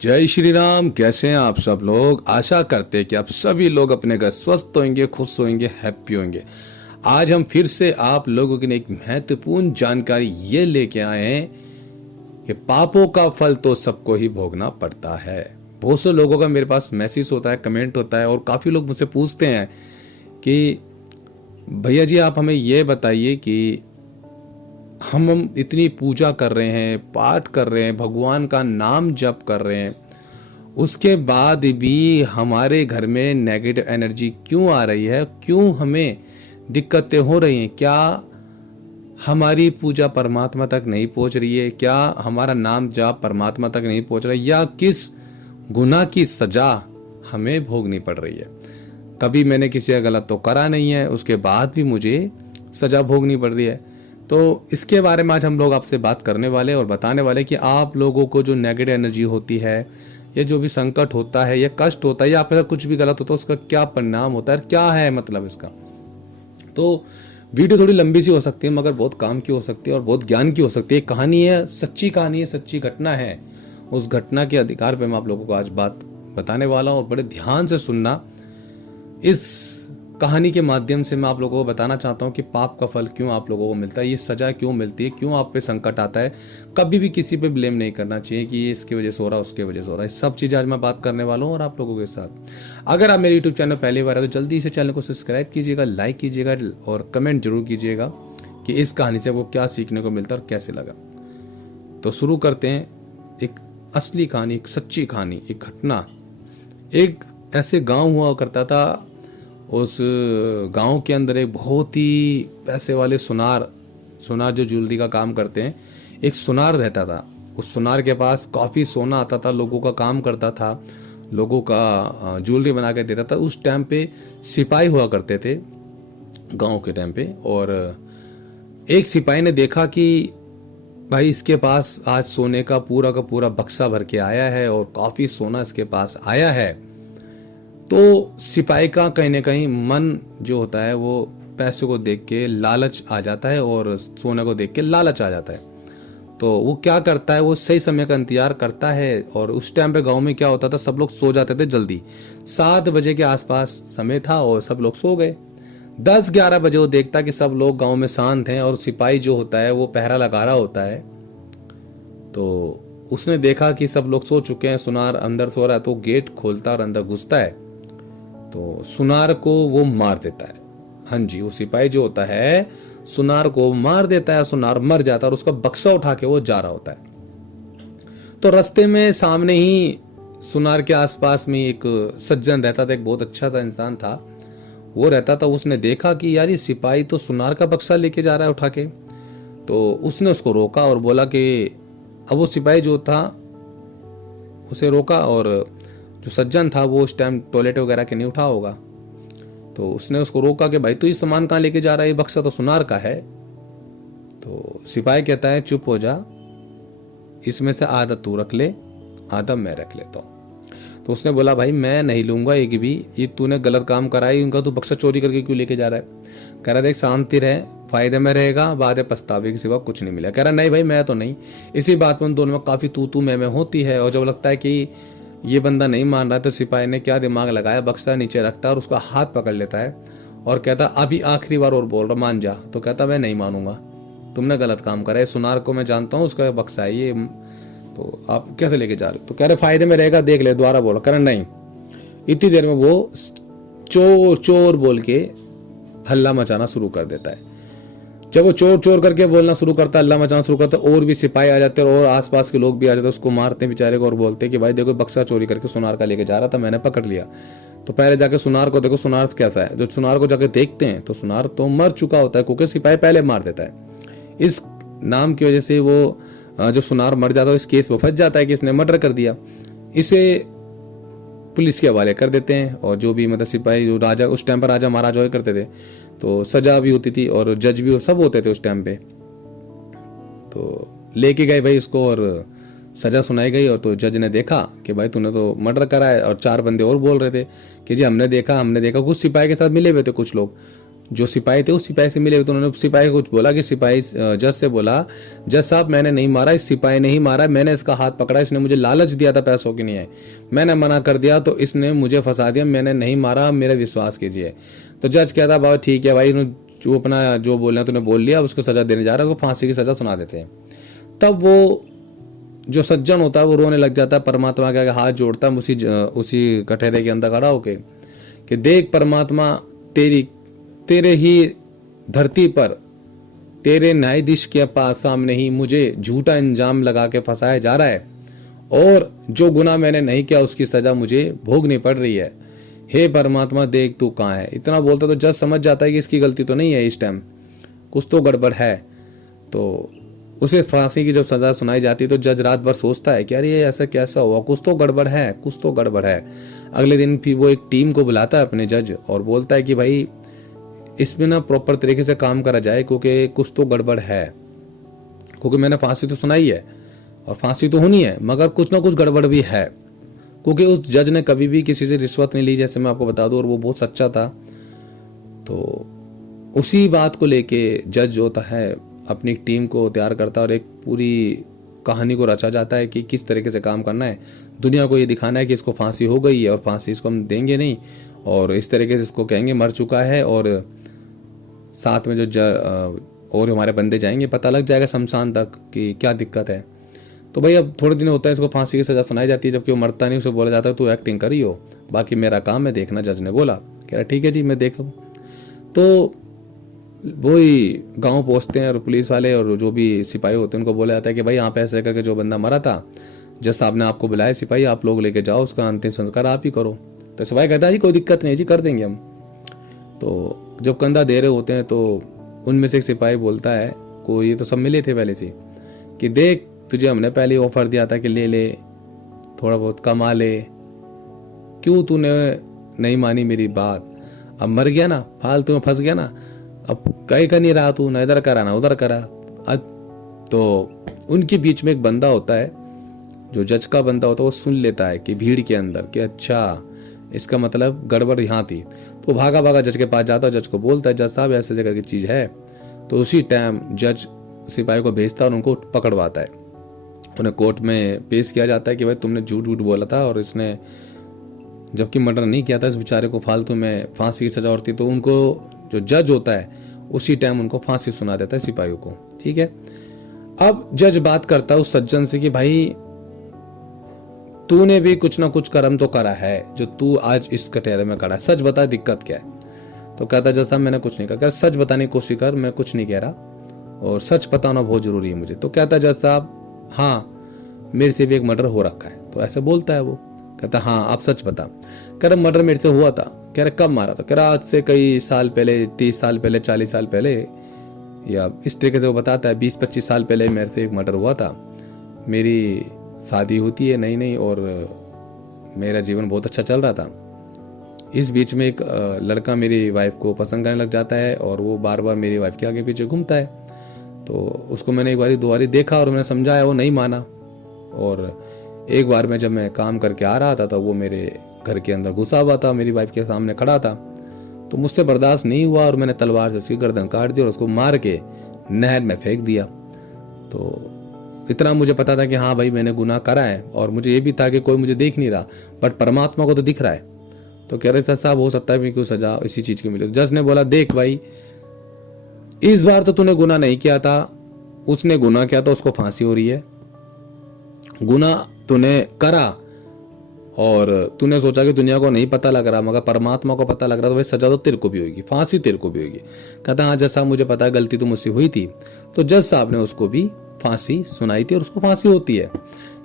जय श्री राम। कैसे हैं आप सब लोग? आशा करते हैं कि आप सभी लोग अपने घर स्वस्थ होंगे, खुश होंगे, हैप्पी होंगे। आज हम फिर से आप लोगों के लिए एक महत्वपूर्ण जानकारी ये लेके आए हैं कि पापों का फल तो सबको ही भोगना पड़ता है। बहुत से लोगों का मेरे पास मैसेज होता है, कमेंट होता है और काफ़ी लोग मुझसे पूछते हैं कि भैया जी आप हमें ये बताइए कि हम इतनी पूजा कर रहे हैं, पाठ कर रहे हैं, भगवान का नाम जप कर रहे हैं, उसके बाद भी हमारे घर में नेगेटिव एनर्जी क्यों आ रही है? क्यों हमें दिक्कतें हो रही हैं? क्या हमारी पूजा परमात्मा तक नहीं पहुंच रही है? क्या हमारा नाम जाप परमात्मा तक नहीं पहुंच रहा है? या किस गुनाह की सजा हमें भोगनी पड़ रही है? कभी मैंने किसी का गलत तो करा नहीं है, उसके बाद भी मुझे सजा भोगनी पड़ रही है। तो इसके बारे में आज हम लोग आपसे बात करने वाले और बताने वाले कि आप लोगों को जो नेगेटिव एनर्जी होती है या जो भी संकट होता है या कष्ट होता है या आपके साथ कुछ भी गलत होता है, उसका क्या परिणाम होता है, क्या है मतलब इसका। तो वीडियो थोड़ी लंबी सी हो सकती है मगर बहुत काम की हो सकती है और बहुत ज्ञान की हो सकती है। कहानी है, सच्ची कहानी है, सच्ची घटना है। उस घटना के अधिकार पे मैं आप लोगों को आज बात बताने वाला हूँ और बड़े ध्यान से सुनना। इस कहानी के माध्यम से मैं आप लोगों को बताना चाहता हूँ कि पाप का फल क्यों आप लोगों को मिलता है, ये सजा क्यों मिलती है, क्यों आप पे संकट आता है। कभी भी किसी पे ब्लेम नहीं करना चाहिए कि ये इसकी वजह से हो रहा है, उसकी वजह से हो रहा है। सब चीज़ आज मैं बात करने वाला हूँ और आप लोगों के साथ। अगर आप मेरे यूट्यूब चैनल पहली बार है तो जल्दी से चैनल को सब्सक्राइब कीजिएगा, लाइक कीजिएगा और कमेंट जरूर कीजिएगा कि इस कहानी से वो क्या सीखने को मिलता है और कैसे लगा। तो शुरू करते हैं। एक असली कहानी, एक सच्ची कहानी, एक घटना। एक ऐसे गाँव हुआ करता था। उस गांव के अंदर एक बहुत ही पैसे वाले सुनार जो ज्वेलरी का काम करते हैं, एक सुनार रहता था। उस सुनार के पास काफ़ी सोना आता था, लोगों का काम करता था, लोगों का ज्वेलरी बना के देता था। उस टाइम पे सिपाही हुआ करते थे गांव के टाइम पे। और एक सिपाही ने देखा कि भाई इसके पास आज सोने का पूरा बक्सा भर के आया है और काफ़ी सोना इसके पास आया है। तो सिपाही का कहीं ना कहीं मन जो होता है वो पैसे को देख के लालच आ जाता है और सोने को देख के लालच आ जाता है। तो वो क्या करता है, वो सही समय का इंतजार करता है। और उस टाइम पे गांव में क्या होता था, सब लोग सो जाते थे जल्दी। 7 बजे के आसपास समय था और सब लोग सो गए। 10-11 बजे वो देखता कि सब लोग गाँव में शांत हैं और सिपाही जो होता है वो पहरा लगा रहा होता है। तो उसने देखा कि सब लोग सो चुके हैं, सुनार अंदर सो रहा है, तो गेट खोलता और अंदर घुसता है। तो सुनार को वो मार देता है। हाँ जी, वो सिपाही जो होता है सुनार को मार देता है। सुनार मर जाता है और उसका बक्सा उठा के वो जा रहा होता है। तो रास्ते में सामने ही सुनार के आसपास में एक सज्जन रहता था, एक बहुत अच्छा था इंसान था वो रहता था। उसने देखा कि यार ये सिपाही तो सुनार का बक्सा लेके जा रहा है उठा के। तो उसने उसको रोका और बोला कि अब वो सिपाही जो था उसे रोका और जो सज्जन था वो उस टाइम टॉयलेट वगैरह के नहीं उठा होगा। तो उसने उसको रोका कि भाई तू ये सामान कहाँ लेके जा रहा है, ये बक्सा तो सुनार का है। तो सिपाही कहता है चुप हो जा, इसमें से आधा तू रख ले, आधा मैं रख लेता हूँ। तो उसने बोला भाई मैं नहीं लूंगा एक भी, ये तूने गलत काम करा है, उनका तू बक्सा चोरी करके क्यों लेके जा रहा है। कह रहा देख शांति रहे, फायदे में रहेगा, बाद में पछतावे के सिवा कुछ नहीं मिला। कह रहा नहीं भाई मैं तो नहीं। इसी बात में उन दोनों में काफी तू मैं होती है। और जब लगता है कि ये बंदा नहीं मान रहा है तो सिपाही ने क्या दिमाग लगाया, बक्सा नीचे रखता है और उसका हाथ पकड़ लेता है और कहता अभी आखिरी बार और बोल रहा मान जा। तो कहता मैं नहीं मानूंगा, तुमने गलत काम करा है, सुनार को मैं जानता हूँ, उसका बक्सा है ये, तो आप कैसे लेके जा रहे हो। तो कह रहे फायदे में रहेगा, देख ले, दोबारा बोला। कह रहा नहीं। इतनी देर में वो चोर चोर बोल के हल्ला मचाना शुरू कर देता है। जब वो चोर चोर करके बोलना शुरू करता है, अल्लाह मचाना शुरू करता है, और भी सिपाही आ जाते हैं और आसपास के लोग भी आ जाते हैं, उसको मारते हैं बेचारे को और बोलते हैं कि भाई देखो बक्सा चोरी करके सुनार का लेके जा रहा था, मैंने पकड़ लिया। तो पहले जाके सुनार को देखो, सुनार कैसा है। जो सुनार को जाके देखते हैं तो सुनार तो मर चुका होता है क्योंकि सिपाही पहले मार देता है। इस नाम की वजह से वो जब सुनार मर जाता है इस केस में फंस जाता है कि इसने मर्डर कर दिया। इसे पुलिस के हवाले कर देते हैं और जो भी मतलब सिपाही, जो राजा उस टाइम पर राजा महाराजा हुआ करते थे, तो सजा भी होती थी और जज भी सब होते थे उस टाइम पे। तो लेके गए भाई इसको और सजा सुनाई गई। और तो जज ने देखा कि भाई तूने तो मर्डर करा है। और 4 बंदे और बोल रहे थे कि जी हमने देखा। कुछ सिपाही के साथ मिले हुए थे कुछ लोग, जो सिपाही थे उस सिपाही से मिले तो उन्होंने सिपाही को कुछ बोला कि सिपाही जज से बोला, जज साहब मैंने नहीं मारा, इस सिपाही ने ही मारा, मैंने इसका हाथ पकड़ा, इसने मुझे लालच दिया था पैसों के लिए, मैंने मना कर दिया तो इसने मुझे फंसा दिया, मैंने नहीं मारा, मेरा विश्वास कीजिए। तो जज कहता बाबा ठीक है भाई, जो अपना जो बोलना तूने बोल लिया, उसको सजा देने जा रहा है, उसको फांसी की सजा सुना देते हैं। तब वो जो सज्जन होता है वो रोने लग जाता है, परमात्मा के आगे हाथ जोड़ता है उसी कटहरे के अंदर खड़ा होके कि देख परमात्मा, तेरे ही धरती पर तेरे न्यायाधीश के पास सामने ही मुझे झूठा इंजाम लगा के फंसाया जा रहा है और जो गुनाह मैंने नहीं किया उसकी सजा मुझे भोगनी पड़ रही है। हे परमात्मा देख तू कहाँ है। इतना बोलता तो जज समझ जाता है कि इसकी गलती तो नहीं है, इस टाइम कुछ तो गड़बड़ है। तो उसे फांसी की जब सजा सुनाई जाती है तो जज रात भर सोचता है कि यार ये ऐसा कैसा हुआ, कुछ तो गड़बड़ है, कुछ तो गड़बड़ है। अगले दिन फिर वो एक टीम को बुलाता है अपने जज और बोलता है कि भाई इसमें ना प्रॉपर तरीके से काम करा जाए क्योंकि कुछ तो गड़बड़ है, क्योंकि मैंने फांसी तो सुनाई है और फांसी तो होनी है मगर कुछ ना कुछ गड़बड़ भी है, क्योंकि उस जज ने कभी भी किसी से रिश्वत नहीं ली, जैसे मैं आपको बता दूं, और वो बहुत सच्चा था। तो उसी बात को लेके जज जो होता है अपनी टीम को तैयार करता है और एक पूरी कहानी को रचा जाता है कि किस तरीके से काम करना है। दुनिया को ये दिखाना है कि इसको फांसी हो गई है और फांसी इसको हम देंगे नहीं, और इस तरीके से इसको कहेंगे मर चुका है, और साथ में जो और हमारे बंदे जाएंगे, पता लग जाएगा शमशान तक कि क्या दिक्कत है। तो भाई अब थोड़े दिन होता है इसको फांसी की सजा सुनाई जाती है, जबकि वो मरता नहीं, उसे बोला जाता है तू एक्टिंग करी हो, बाकी मेरा काम है देखना। जज ने बोला, कह रहा ठीक है जी मैं देखूँ। तो वही गांव पहुंचते हैं और पुलिस वाले और जो भी सिपाही होते हैं उनको बोला जाता है कि भाई यहाँ पे ऐसे करके जो बंदा मरा था, जज साहब ने आपको बुलाया, सिपाही आप लोग लेके जाओ, उसका अंतिम संस्कार आप ही करो। तो सिपाही कहता है जी कोई दिक्कत नहीं जी, कर देंगे हम। तो जब कंधा दे रहे होते हैं तो उनमें से एक सिपाही बोलता है, को ये तो सब मिले थे पहले से, कि देख तुझे हमने पहले ऑफर दिया था कि ले ले थोड़ा बहुत कमा ले, क्यों तूने नहीं मानी मेरी बात, अब मर गया ना, फालतू में फंस गया ना, अब कहीं का नहीं रहा तू, ना इधर करा ना उधर करा। तो उनके बीच में एक बंदा होता है, जो जज का बंदा होता है, वो सुन लेता है कि भीड़ के अंदर कि अच्छा इसका मतलब गड़बड़ यहाँ थी। तो भागा भागा जज के पास जाता है, जज को बोलता है जज साहब ऐसे जगह की चीज है। तो उसी टाइम जज सिपाही को भेजता है और उनको पकड़वाता है, उन्हें कोर्ट में पेश किया जाता है कि भाई तुमने झूठ झूठ बोला था और इसने जबकि मर्डर नहीं किया था, इस बेचारे को फालतू में फांसी की सजा होती। तो उनको जो जज होता है उसी टाइम उनको फांसी सुना देता है सिपाहियों को। ठीक है, अब जज बात करता है उस सज्जन से कि भाई तूने भी कुछ ना कुछ कर्म तो करा है जो तू आज इस कटहरे में खड़ा है, सच बता दिक्कत क्या है। तो कहता जज साहब मैंने कुछ नहीं कहा। सच बताने की कोशिश कर, मैं कुछ नहीं कह रहा और सच बताना बहुत जरूरी है मुझे। तो कहता जज साहब हाँ मेरे से भी एक मर्डर हो रखा है। तो ऐसे बोलता है वो, कहता हाँ आप सच बता। कह रहा मर्डर मेरे से हुआ था। कह रहा कब मारा था। कह रहा आज से कई साल पहले, 30 साल पहले, 40 साल पहले, या इस तरीके से वो बताता है 20-25 साल पहले मेरे से एक मर्डर हुआ था। मेरी शादी होती है नई नई और मेरा जीवन बहुत अच्छा चल रहा था। इस बीच में एक लड़का मेरी वाइफ को पसंद करने लग जाता है और वो बार बार मेरी वाइफ के आगे पीछे घूमता है। तो उसको मैंने एक बारी दो बारी देखा और मैंने समझाया, वो नहीं माना। और एक बार में जब मैं काम करके आ रहा था तो वो मेरे घर के अंदर घुसा हुआ था, मेरी वाइफ के सामने खड़ा था। तो मुझसे बर्दाश्त नहीं हुआ और मैंने तलवार से उसकी गर्दन काट दी और उसको मार के नहर में फेंक दिया। तो इतना मुझे पता था कि हाँ भाई मैंने गुनाह करा है, और मुझे ये भी था कि कोई मुझे देख नहीं रहा बट परमात्मा को तो दिख रहा है। तो कह रहे थे साहब हो सकता है क्यों सजा इसी चीज की मिले। जज ने बोला देख भाई इस बार तो तूने गुनाह नहीं किया था, उसने गुनाह किया था, उसको फांसी हो रही है। गुनाह तूने करा और तूने सोचा कि दुनिया को नहीं पता लग रहा मगर परमात्मा को पता लग रहा, तो भाई सजा तो तेरे को भी होगी, फांसी तेरे को भी होगी। कहता हाँ जज साहब मुझे पता है गलती तो मुझसे हुई थी। तो जज साहब ने उसको भी फांसी सुनाई थी और उसको फांसी होती है।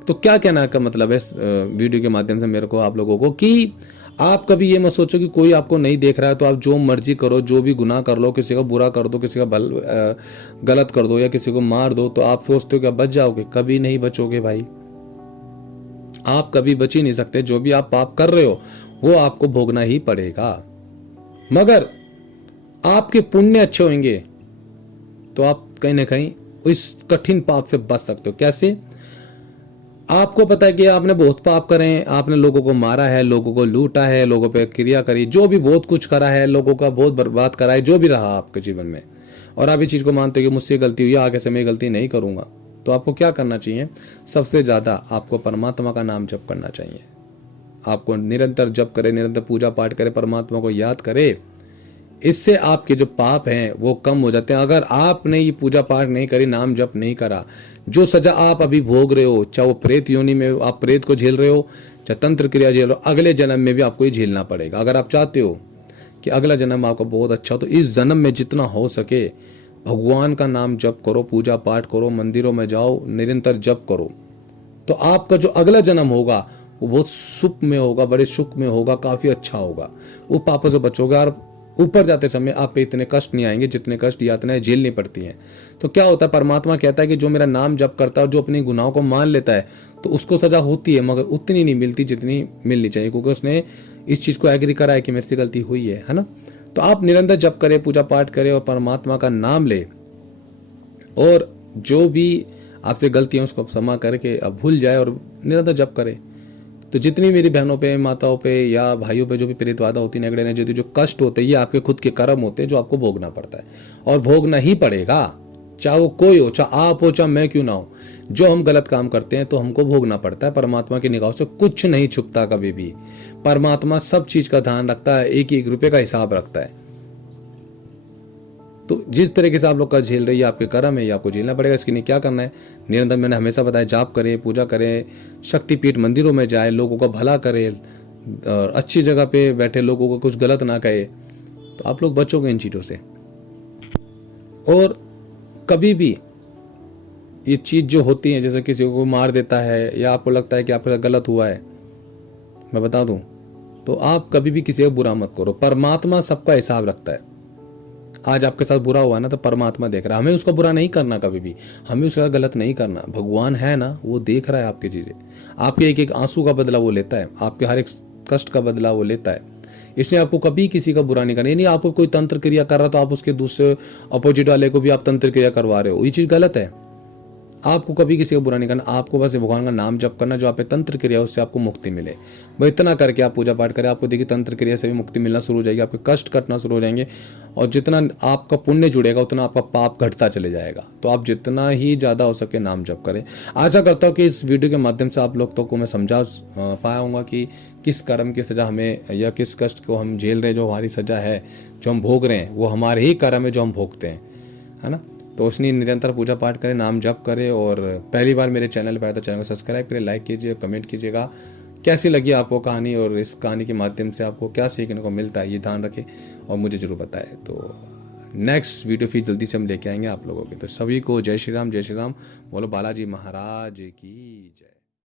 तो क्या कहना का मतलब है इस वीडियो के माध्यम से मेरे को आप लोगों को, कि आप कभी ये मत सोचो कि कोई आपको नहीं देख रहा है तो आप जो मर्जी करो, जो भी गुनाह कर लो, किसी का बुरा कर दो, किसी का गलत कर दो या किसी को मार दो, तो आप सोचते हो कि आप बच जाओगे। कभी नहीं बचोगे भाई, आप कभी बच ही नहीं सकते। जो भी आप पाप कर रहे हो वो आपको भोगना ही पड़ेगा। मगर आपके पुण्य अच्छे होंगे तो आप कहीं ना कहीं इस कठिन पाप से बच सकते हो। कैसे? आपको पता है कि आपने बहुत पाप करे हैं, आपने लोगों को मारा है, लोगों को लूटा है, लोगों पे क्रिया करी, जो भी बहुत कुछ करा है, लोगों का बहुत बर्बाद करा है, जो भी रहा आपके जीवन में, और आप इस चीज़ को मानते हो कि मुझसे गलती हुई, आगे से मैं गलती नहीं करूँगा, तो आपको क्या करना चाहिए? सबसे ज़्यादा आपको परमात्मा का नाम जप करना चाहिए। आपको निरंतर जप करे, निरंतर पूजा पाठ करे, परमात्मा को याद करे। इससे आपके जो पाप हैं वो कम हो जाते हैं। अगर आपने ये पूजा पाठ नहीं करी, नाम जप नहीं करा, जो सजा आप अभी भोग रहे हो, चाहे वो प्रेत योनि में आप प्रेत को झेल रहे हो, चाहे तंत्र क्रिया झेल रहे हो, अगले जन्म में भी आपको ये झेलना पड़ेगा। अगर आप चाहते हो कि अगला जन्म आपका बहुत अच्छा हो, तो इस जन्म में जितना हो सके भगवान का नाम जप करो, पूजा पाठ करो, मंदिरों में जाओ, निरंतर जप करो, तो आपका जो अगला जन्म होगा वो बहुत सुख में होगा, बड़े सुख में होगा, काफी अच्छा होगा। वो पापों से बचोगे और ऊपर जाते समय आप पे इतने कष्ट नहीं आएंगे जितने कष्ट यातनाएं झेलनी पड़ती हैं। तो क्या होता है, परमात्मा कहता है कि जो मेरा नाम जप करता है और जो अपने गुनाहों को मान लेता है, तो उसको सजा होती है, मगर उतनी नहीं मिलती जितनी मिलनी चाहिए, क्योंकि उसने इस चीज को एग्री करा है कि मेरे से गलती हुई है ना। तो आप निरंतर जप करें, पूजा पाठ करें और परमात्मा का नाम ले, और जो भी आपसे गलतियां उसको क्षमा करके अब भूल जाए और निरंतर जप करे। तो जितनी मेरी बहनों पे, माताओं पे या भाइयों पे जो भी प्रेत बाधा होती है, नेगड़े जो कष्ट होते हैं, ये आपके खुद के कर्म होते हैं जो आपको भोगना पड़ता है, और भोगना ही पड़ेगा, चाहे वो कोई हो, चाहे आप हो, चाहे मैं क्यों ना हो। जो हम गलत काम करते हैं तो हमको भोगना पड़ता है। परमात्मा की निगाहों से कुछ नहीं छुपता कभी भी। परमात्मा सब चीज का ध्यान रखता है, एक एक रुपए का हिसाब रखता है। तो जिस तरीके से आप लोग का झेल रही है, आपके कर्म है, ये आपको झेलना पड़ेगा। इसके लिए क्या करना है? निरंतर मैंने हमेशा बताया, जाप करें, पूजा करें, शक्तिपीठ मंदिरों में जाए, लोगों का भला करे, और अच्छी जगह पे बैठे लोगों को कुछ गलत ना कहे, तो आप लोग बचोगे इन चीज़ों से। और कभी भी ये चीज़ जो होती है, जैसे किसी को मार देता है या आपको लगता है कि आपके साथ गलत हुआ है, मैं बता दूं, तो आप कभी भी किसी का बुरा मत करो। परमात्मा सबका हिसाब रखता है। आज आपके साथ बुरा हुआ ना, तो परमात्मा देख रहा है, हमें उसका बुरा नहीं करना, कभी भी हमें उसका गलत नहीं करना। भगवान है ना, वो देख रहा है आपकी चीजें, आपके एक एक आंसू का बदला वो लेता है, आपके हर एक कष्ट का बदला वो लेता है। इसलिए आपको कभी किसी का बुरा नहीं करना। नहीं, आपको कोई तंत्र क्रिया कर रहा तो आप उसके दूसरे अपोजिट वाले को भी आप तंत्र क्रिया करवा रहे हो, ये चीज गलत है। आपको कभी किसी को बुरा नहीं करना, आपको बस भगवान का नाम जप करना, जो आप पे तंत्र क्रिया उससे आपको मुक्ति मिले। भाई इतना करके आप पूजा पाठ करें, आपको देखिए तंत्र क्रिया से भी मुक्ति मिलना शुरू हो जाएगी, आपके कष्ट कटना शुरू हो जाएंगे, और जितना आपका पुण्य जुड़ेगा उतना आपका पाप घटता चले जाएगा। तो आप जितना ही ज्यादा हो सके नाम जप करें। आशा करता हूँ कि इस वीडियो के माध्यम से आप लोग को मैं समझा पाया हूँगा कि किस कर्म की सजा हमें, या किस कष्ट को हम झेल रहे हैं, जो हमारी सजा है, जो हम भोग रहे हैं, वो हमारे ही कर्म है जो हम भोगते हैं, है ना। तो उसने निरंतर पूजा पाठ करें, नाम जप करें, और पहली बार मेरे चैनल पर आए तो चैनल को सब्सक्राइब करें, लाइक कीजिए, कमेंट कीजिएगा कैसी लगी आपको कहानी, और इस कहानी के माध्यम से आपको क्या सीखने को मिलता है, ये ध्यान रखें और मुझे जरूर बताएं। तो नेक्स्ट वीडियो फिर जल्दी से हम लेके आएंगे आप लोगों के। तो सभी को जय श्री राम, जय श्री राम, बोलो बालाजी महाराज की जय।